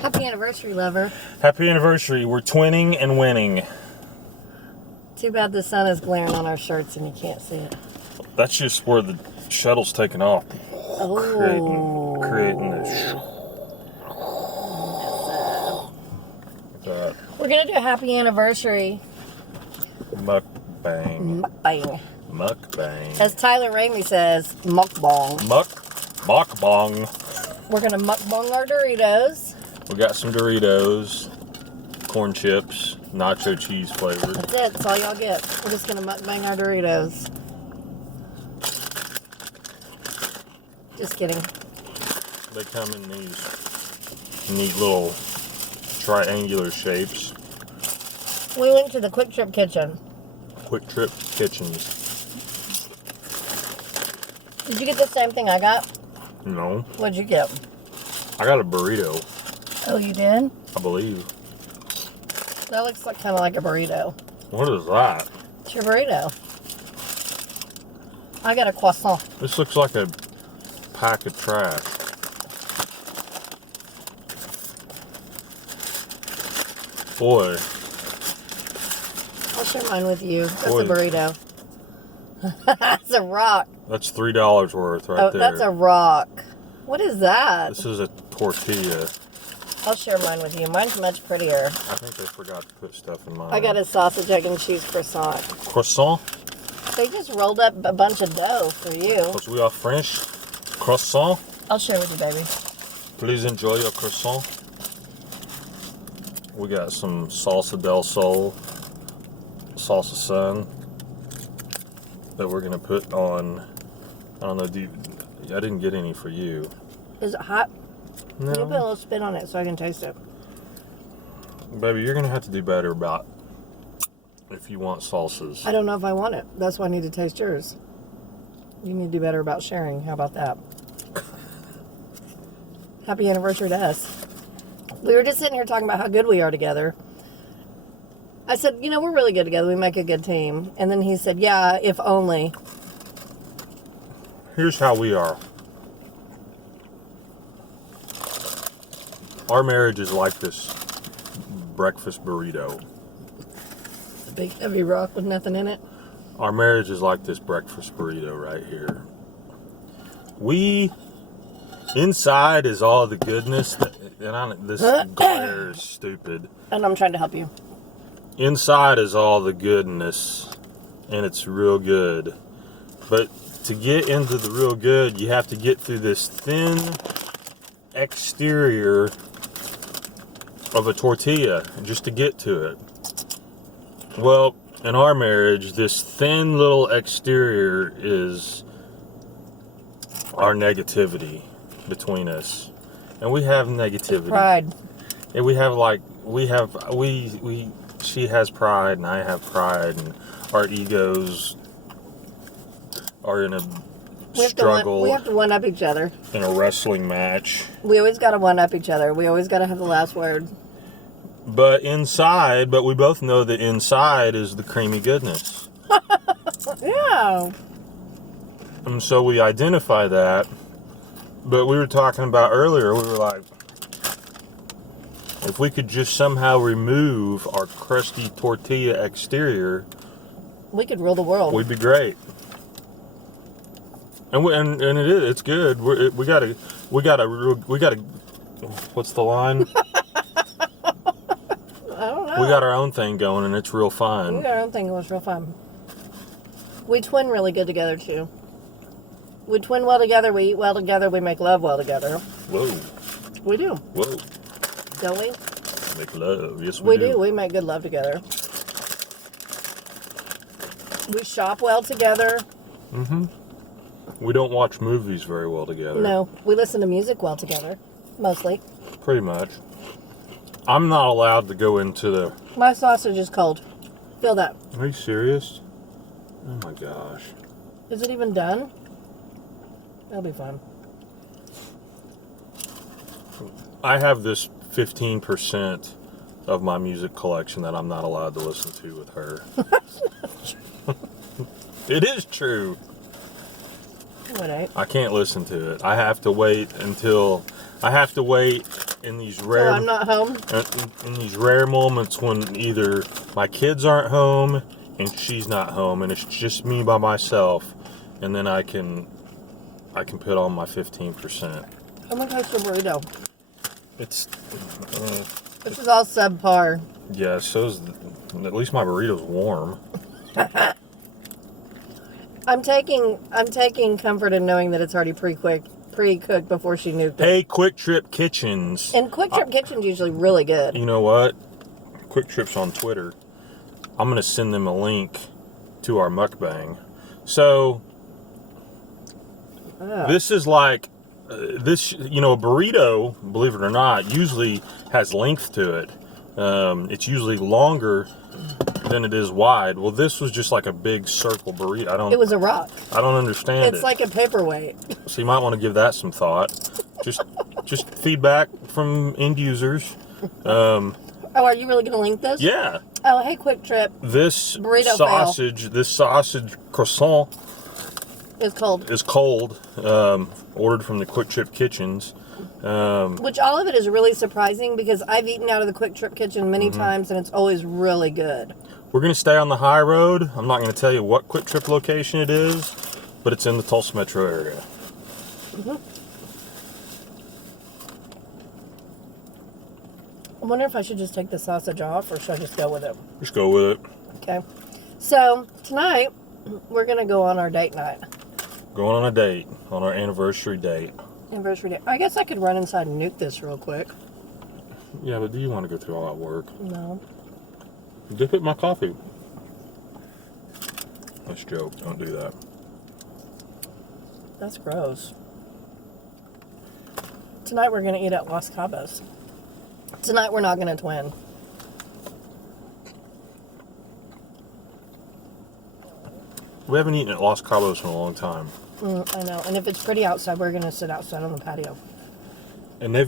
Happy anniversary, lover. Happy anniversary. We're twinning and winning. Too bad the sun is glaring on our shirts and you can't see it. That's just where the shuttle's taking off. Oh. Creating this. We're going to do a happy anniversary. Mukbang. Mukbang. Mukbang. As Tyler Ramey says, mukbang. Mukbang. We're going to mukbang our Doritos. We got some Doritos, corn chips, nacho cheese flavored. That's it. That's all y'all get. We're just going to mukbang our Doritos. Just kidding. They come in these neat little triangular shapes. We went to the Kwik Trip kitchen. Kwik Trip kitchens. Did you get the same thing I got? No. What'd you get? I got a burrito. Oh, you did? I believe. That looks like kind of like a burrito. What is that? It's your burrito. I got a croissant. This looks like a pack of trash. Boy. I'll share mine with you. That's Boy. a burrito. That's a rock. That's $3 worth right there. That's a rock. What is that? This is a tortilla. I'll share mine with you. Mine's much prettier. I think they forgot to put stuff in mine. I got a sausage, egg, and cheese croissant. Croissant? They just rolled up a bunch of dough for you. Because we are French. Croissant. I'll share with you, baby. Please enjoy your croissant. We got some salsa del sol, salsa sun, that we're gonna put on. I don't know. I didn't get any for you. Is it hot? No. Can you put a little spin on it so I can taste it? Baby, you're gonna have to do better about if you want salsas. I don't know if I want it. That's why I need to taste yours. You need to do better about sharing. How about that? Happy anniversary to us. We were just sitting here talking about how good we are together. I said, you know, we're really good together. We make a good team. And then he said, yeah, if only. Here's how we are. Our marriage is like this breakfast burrito. A big heavy rock with nothing in it. Our marriage is like this breakfast burrito right here. Inside is all the goodness. This glare is stupid. And I'm trying to help you. Inside is all the goodness, and it's real good. But to get into the real good, you have to get through this thin exterior of a tortilla just to get to it. Well, in our marriage, this thin little exterior is our negativity between us. And we have negativity. Pride. And she has pride and I have pride, and our egos are in a struggle. We have to one up each other. In a wrestling match. We always got to one up each other. We always got to have the last word. But we both know that inside is the creamy goodness. Yeah. And so we identify that. But we were talking about earlier, we were like, if we could just somehow remove our crusty tortilla exterior, we could rule the world. we'd be great. And it's good. We gotta. What's the line? I don't know. We got our own thing going, and it's real fun. We got our own thing. It was real fun. We twin really good together too. We twin well together. We eat well together. We make love well together. Whoa. We do. Whoa. Don't we? Make love. Yes, We do. We make good love together. We shop well together. Mm-hmm. We don't watch movies very well together. No. We listen to music well together. Mostly. Pretty much. I'm not allowed to go into the... My sausage is cold. Feel that. Are you serious? Oh my gosh. Is it even done? That'll be fun. I have this 15% of my music collection that I'm not allowed to listen to with her. It is true. What? I can't listen to it. I have to wait in these So rare, I'm not home. in these rare moments when either my kids aren't home and she's not home, and it's just me by myself, and then I can put on my 15%. I'm gonna taste your burrito. It's This is all subpar. yeah. So's at least my burrito's warm. I'm taking comfort in knowing that it's already pre-cooked before she nuked it. Hey, Kwik Trip Kitchens. And Kwik Trip Kitchen's usually really good. You know what? Kwik Trip's on Twitter. I'm gonna send them a link to our mukbang. So this is like this. You know, a burrito, believe it or not, usually has length to it. It's usually longer than it is wide. Well, this was just like a big circle burrito. It was a rock. I don't understand it. It's like a paperweight. So you might want to give that some thought. Just feedback from end users. Oh, are you really gonna link this? Yeah. Oh, hey, Kwik Trip. This Burrito sausage croissant It's cold. is cold. Ordered from the Kwik Trip Kitchens. Which all of it is really surprising because I've eaten out of the Kwik Trip Kitchen many times and it's always really good. We're going to stay on the high road. I'm not going to tell you what Kwik Trip location it is, but it's in the Tulsa metro area. I wonder if I should just take the sausage off or should I just go with it? Just go with it. Okay. So tonight we're going to go on our date night. Going on a date, on our anniversary date. Anniversary date. I guess I could run inside and nuke this real quick. Yeah, but do you want to go through all that work? No. Dip it in my coffee. Let's joke. Don't do that. That's gross. Tonight we're going to eat at Los Cabos. Tonight we're not going to twin. We haven't eaten at Los Cabos in a long time. I know. And if it's pretty outside, we're going to sit outside on the patio. And they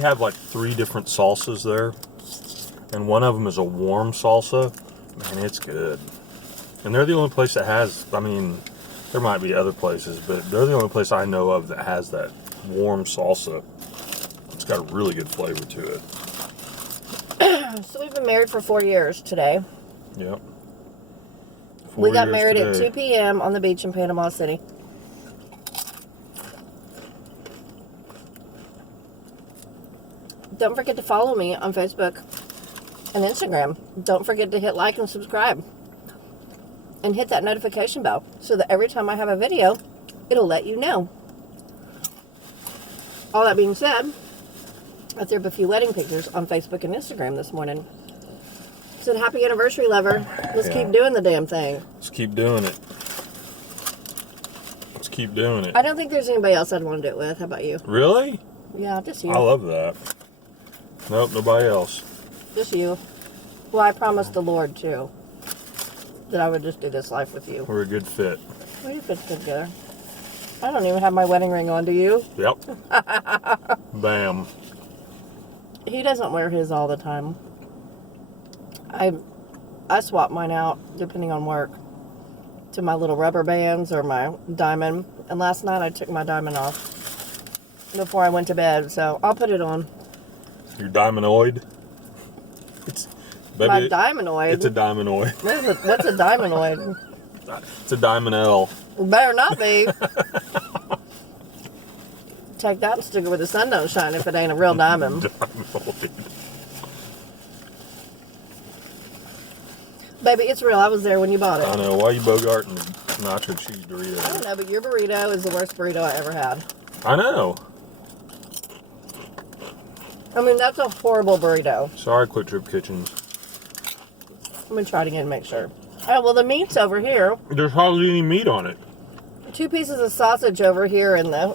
have like 3 different salsas there. And one of them is a warm salsa. Man, it's good. And they're the only place that has, I mean, there might be other places, but they're the only place I know of that has that warm salsa. It's got a really good flavor to it. So we've been married for 4 years today. Yep. We got married at 2 p.m. on the beach in Panama City. Don't forget to follow me on Facebook and Instagram. Don't forget to hit like and subscribe. And hit that notification bell so that every time I have a video, it'll let you know. All that being said, I threw up a few wedding pictures on Facebook and Instagram this morning. Said, happy anniversary, lover. Let's keep doing the damn thing. Let's keep doing it. Let's keep doing it. I don't think there's anybody else I'd want to do it with. How about you? Really? Yeah, just you. I love that. Nope, nobody else. Just you. Well, I promised the Lord, too, that I would just do this life with you. We're a good fit. We fit good together. I don't even have my wedding ring on, do you? Yep. Bam. He doesn't wear his all the time. I swap mine out, depending on work, to my little rubber bands or my diamond. And last night I took my diamond off before I went to bed, so I'll put it on. Your diamondoid? My diamondoid? It's a diamondoid. What's a diamondoid? It's a diamond L. Better not be. Take that and stick it where the sun don't shine if it ain't a real diamond. Diamondoid. Baby, it's real. I was there when you bought it. I know. Why are you bogarting nacho cheese Doritos? I don't know, but your burrito is the worst burrito I ever had. I know. I mean, that's a horrible burrito. Sorry, Kwik Trip Kitchens. Let me try it again and make sure. Oh, well, the meat's over here. There's hardly any meat on it. 2 pieces of sausage over here in the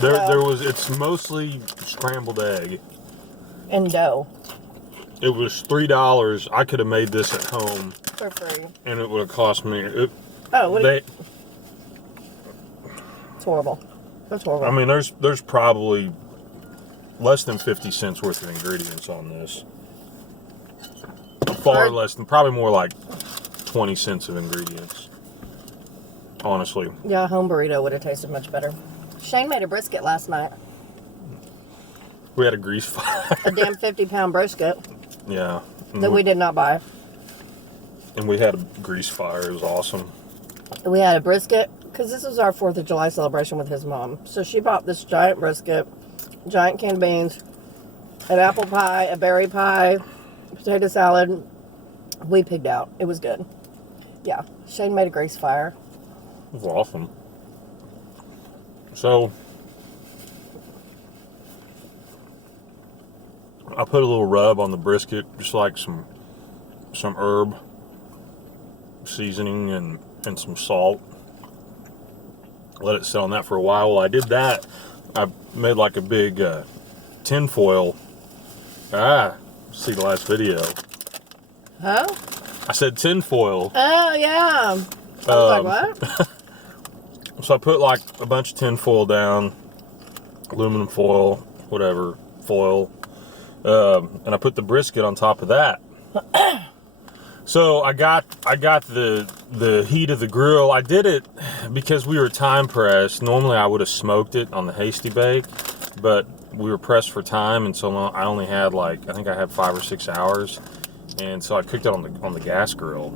There was. It's mostly scrambled egg. and dough It was $3. I could have made this at home, for free. and it would have cost me. It's horrible. That's horrible. I mean, there's probably less than 50 cents worth of ingredients on this. Far less than, probably more like 20 cents of ingredients. Honestly. Yeah, a home burrito would have tasted much better. Shane made a brisket last night. We had a grease fire. A damn 50-pound brisket Yeah. that we did not buy. And we had a grease fire. It was awesome. We had a brisket, because this was our 4th of July celebration with his mom. So she bought this giant brisket, giant canned beans, an apple pie, a berry pie, potato salad. We pigged out. It was good. Yeah. Shane made a grease fire. It was awesome. So, I put a little rub on the brisket, just like some herb seasoning and some salt. Let it sit on that for a while. While I did that, I made like a big tin foil. See the last video. Huh? I said tin foil. Oh, yeah. I was like, what? So I put like a bunch of tin foil down, aluminum foil, whatever, foil, and I put the brisket on top of that. So I got the heat of the grill. I did it because we were time pressed. Normally I would have smoked it on the hasty bake, but we were pressed for time, and so I only had I think I had 5 or 6 hours, and so I cooked it on the gas grill.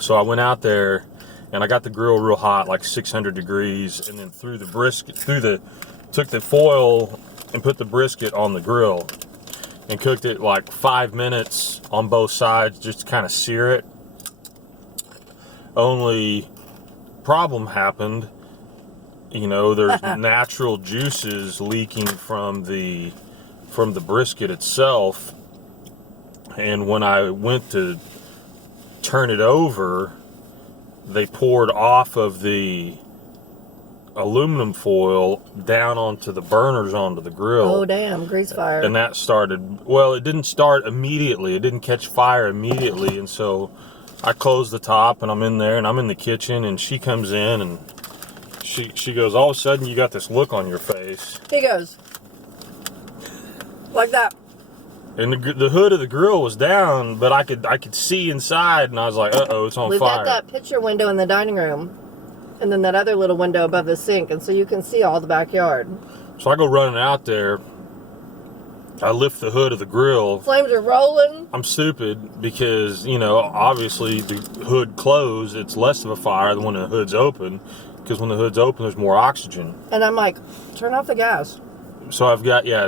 So I went out there and I got the grill real hot, like 600 degrees, and then threw the brisket took the foil and put the brisket on the grill and cooked it like 5 minutes on both sides, just to kind of sear it. Only problem happened, there's natural juices leaking from the brisket itself, and when I went to turn it over, they poured off of the aluminum foil down onto the burners onto the grill. Oh, damn. Grease fire. And that started, well, it didn't start immediately. It didn't catch fire immediately. And so I closed the top, and I'm in there, and I'm in the kitchen, and she comes in, and she goes, all of a sudden you got this look on your face. He goes, like that. And the hood of the grill was down, but I could see inside, and I was like, uh-oh, it's on We've fire. got that picture window in the dining room, and then that other little window above the sink, and so you can see all the backyard. So I go running out there. I lift the hood of the grill. Flames are rolling. I'm stupid because, obviously the hood closed, it's less of a fire than when the hood's open, because when the hood's open, there's more oxygen. And I'm like, turn off the gas. So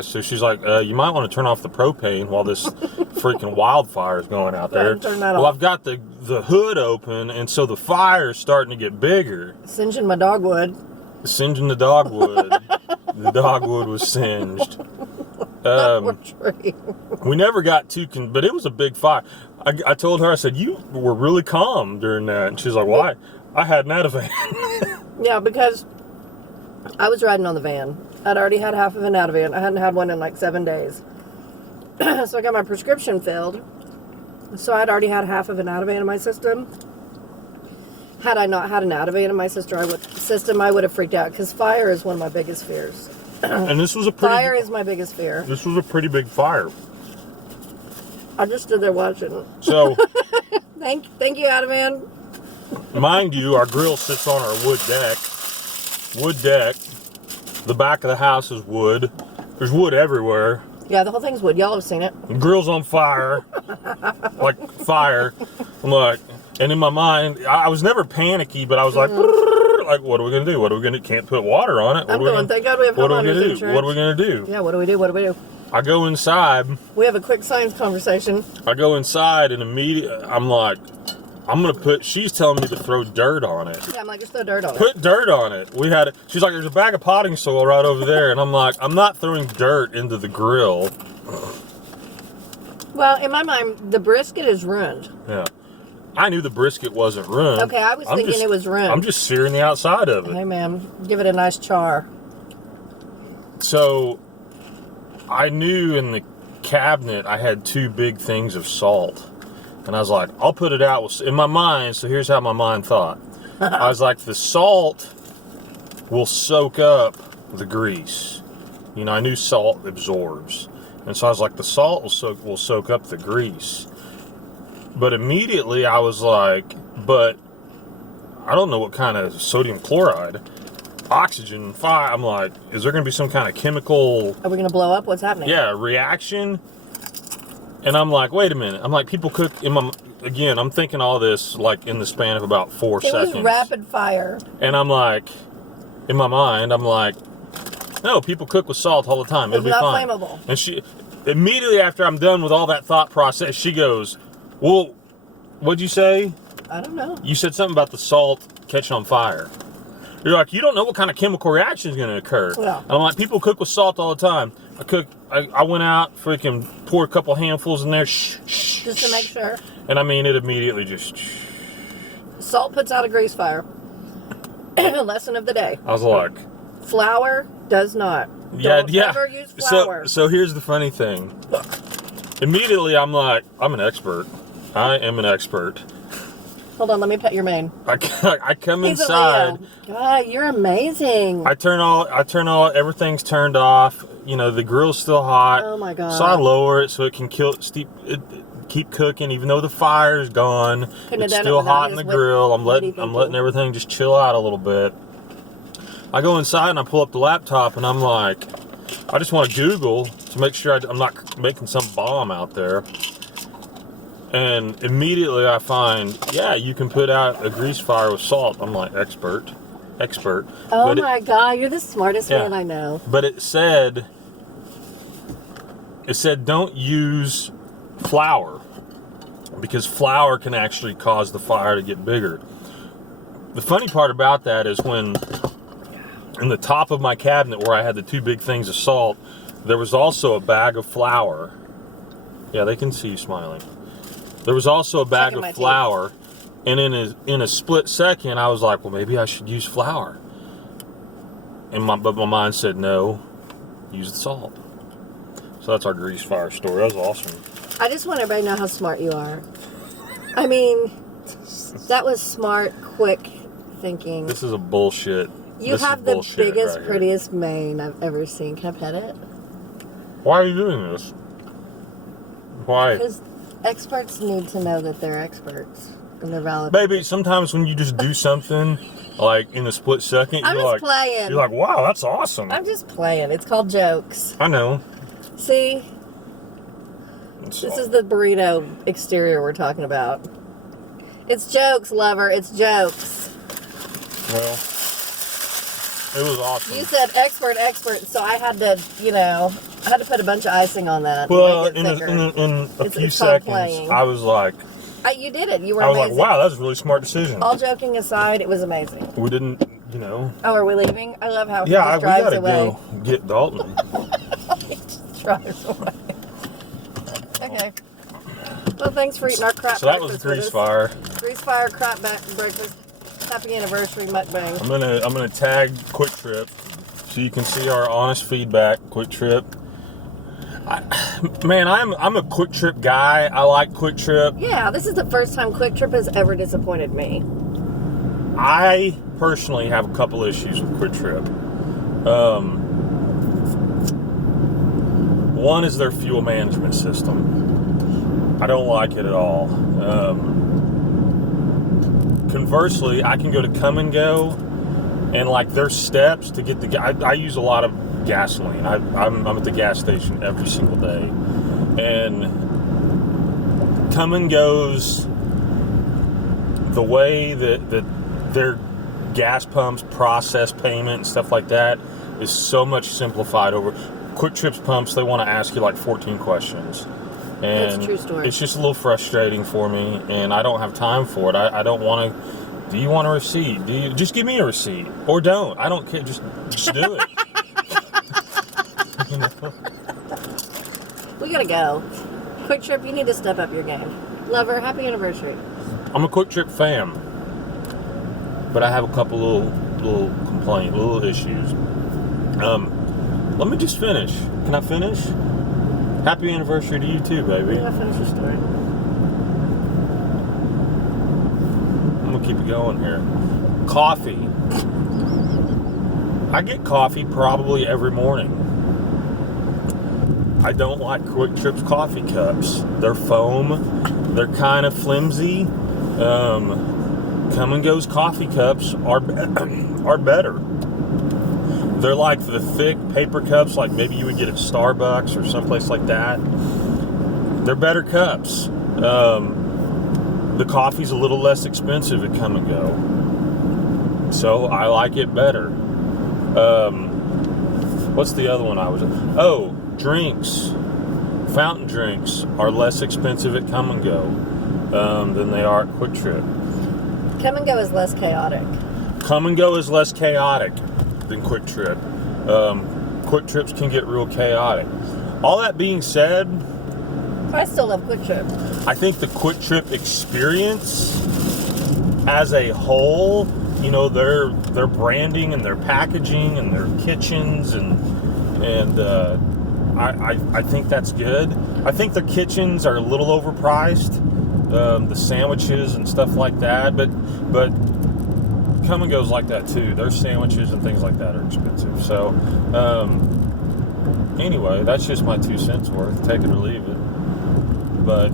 so she's like, you might want to turn off the propane while this freaking wildfire is going out there. Turn that Well, off. I've got the hood open, and so the fire's starting to get bigger. Singeing my dogwood. Singeing the dogwood. The dogwood was singed. Poor tree. We never got but it was a big fire. I told her, I said, you were really calm during that. And she's like, why? I had an Ativan. Yeah, because I was riding on the van. I'd already had half of an Ativan. I hadn't had one in like 7 days. So I got my prescription filled. So I'd already had half of an Ativan in my system. Had I not had an Ativan in my system, I would have freaked out, because fire is one of my biggest fears. And this was Fire is my biggest fear. This was a pretty big fire. I just stood there watching. So, Thank you, Ativan. mind you, our grill sits on our wood deck. Wood deck. The back of the house is wood. There's wood everywhere. Yeah, the whole thing's wood. Y'all have seen it. The grill's on fire. Like fire. I'm like, and in my mind, I was never panicky, but I was like, what are we going to do? What are we going to do? Can't put water on it. I'm going, thank God we have homeowners insurance. What are we going to do? Yeah, what do we do? I go inside. We have a quick science conversation. I go inside, and immediately, I'm like, she's telling me to throw dirt on it. Yeah, I'm like, just throw dirt on it. Put dirt on it. She's like, there's a bag of potting soil right over there. And I'm like, I'm not throwing dirt into the grill. Well, in my mind, the brisket is ruined. Yeah. I knew the brisket wasn't ruined. Okay, I was thinking it was ruined. I'm just searing the outside of it. Hey, man, give it a nice char. So, I knew in the cabinet I had 2 big things of salt. And I was like, I'll put it out in my mind. So here's how my mind thought. I was like, the salt will soak up the grease. I knew salt absorbs. And so I was like, the salt will soak up the grease. But immediately I was like, but I don't know what kind of sodium chloride. oxygen, fire. I'm like, is there going to be some kind of chemical? Are we gonna blow up? What's happening? Yeah, reaction. And I'm like, wait a minute. I'm like, people cook in my. Again, I'm thinking all this like in the span of about 4 seconds. It was rapid fire. And I'm like, in my mind, I'm like, no, people cook with salt all the time. It'll be fine. It's not flammable. And she, immediately after I'm done with all that thought process, she goes, well, what'd you say? I don't know. You said something about the salt catching on fire. You're like, you don't know what kind of chemical reaction is going to occur. Yeah. And I'm like, people cook with salt all the time. I went out, freaking poured a couple handfuls in there. Just to make sure. And I mean, it immediately just... Salt puts out a grease fire. Lesson of the day. I was like... Flour does not. Yeah, Don't yeah. ever use flour. So here's the funny thing. Immediately, I'm like, I'm an expert. I am an expert. Hold on, let me pet your mane. I come He's inside. God, you're amazing. I turn all, everything's turned off. You know, the grill's still hot. Oh my God. So I lower it so it can keep cooking, even though the fire's gone. It's still hot in the grill. I'm letting everything just chill out a little bit. I go inside and I pull up the laptop and I'm like, I just want to Google to make sure I'm not making some bomb out there. And immediately I find, yeah, you can put out a grease fire with salt. I'm like, expert. Oh my God, you're the smartest man I know. But it said don't use flour because flour can actually cause the fire to get bigger. The funny part about that is when in the top of my cabinet where I had the 2 big things of salt, there was also a bag of flour. Yeah, they can see you smiling. There was also a bag of flour, and in a split second, I was like, well, maybe I should use flour. But my mind said, no, use the salt. So that's our grease fire story. That was awesome. I just want everybody to know how smart you are. I mean, that was smart, quick thinking. This is a bullshit. You have the biggest, prettiest mane I've ever seen. Can I pet it? Why are you doing this? Why? Because experts need to know that they're experts and they're valid. Baby, sometimes when you just do something like in a split second, you're like, wow, that's awesome. I'm just playing. It's called jokes. I know. See? This is the burrito exterior we're talking about. It's jokes, lover. It's jokes. Well, it was awesome. You said expert, so I had to, I had to put a bunch of icing on that. Well, in a few seconds, I was like... you did it. You were amazing. I was like, wow, that was a really smart decision. All joking aside, it was amazing. We didn't, Oh, are we leaving? I love how he just drives away. Yeah, we gotta go get Dalton. He just drives away. Okay. Well, thanks for eating our crap breakfast. So that was grease fire. Grease fire crap breakfast. Happy anniversary mukbang. I'm gonna tag Kwik Trip so you can see our honest feedback. Kwik Trip. I'm a Kwik Trip guy. I like Kwik Trip. Yeah, this is the first time Kwik Trip has ever disappointed me. I personally have a couple issues with Kwik Trip. One is their fuel management system. I don't like it at all. Conversely, I can go to Come and Go, and like their steps to get I use a lot of gasoline. I'm at the gas station every single day, and Come and Go's the way that their gas pumps process payment and stuff like that is so much simplified over Kwik Trip's pumps. They want to ask you like 14 questions. And that's a true story. It's just a little frustrating for me, and I don't have time for it. I don't want to. Do you want a receipt? Just give me a receipt, or don't. I don't care. Just do it. We gotta go. Kwik Trip, you need to step up your game. Lover, happy anniversary. I'm a Kwik Trip fan, but I have a couple little complaints, little issues. Let me just finish. Can I finish? Happy anniversary to you too, baby. Yeah, finish your story. I'm gonna keep it going here. Coffee. I get coffee probably every morning. I don't like Kwik Trip's coffee cups. They're foam. They're kind of flimsy. Come and Go's coffee cups are better. They're like the thick paper cups, like maybe you would get at Starbucks or someplace like that. They're better cups. The coffee's a little less expensive at Come and Go, so I like it better. What's the other one I was? Oh, drinks. Fountain drinks are less expensive at Come and Go than they are at Kwik Trip. Come and Go is less chaotic. Come and Go is less chaotic than Kwik Trip. Kwik Trips can get real chaotic. All that being said, I still love Kwik Trip. I think the Kwik Trip experience as a whole, you know, their branding and their packaging and their kitchens and I think that's good. I think their kitchens are a little overpriced, the sandwiches and stuff like that, but Come and Go's like that too. Their sandwiches and things like that are expensive. So anyway, that's just my 2 cents worth. Take it or leave it. But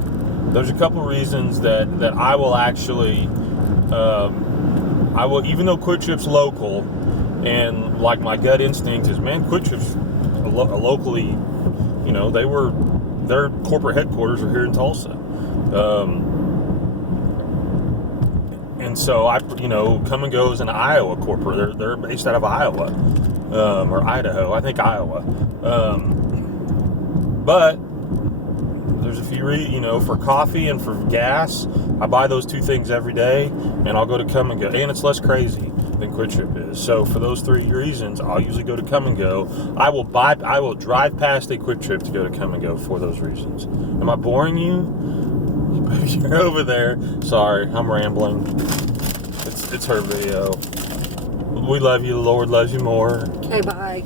there's a couple reasons that I will actually, even though Kwik Trip's local, and like my gut instinct is, man, Kwik Trip's locally, you know, their corporate headquarters are here in Tulsa. And so Come and Go is an Iowa corporate. They're based out of Iowa, or Idaho, I think Iowa. But there's a few, for coffee and for gas, I buy those two things every day, and I'll go to Come and Go, and it's less crazy than Kwik Trip is. So for those 3 reasons, I'll usually go to Come and Go. I will drive past a Kwik Trip to go to Come and Go for those reasons. Am I boring you? You're over there. Sorry, I'm rambling. It's her video. We love you. The Lord loves you more. Okay, bye.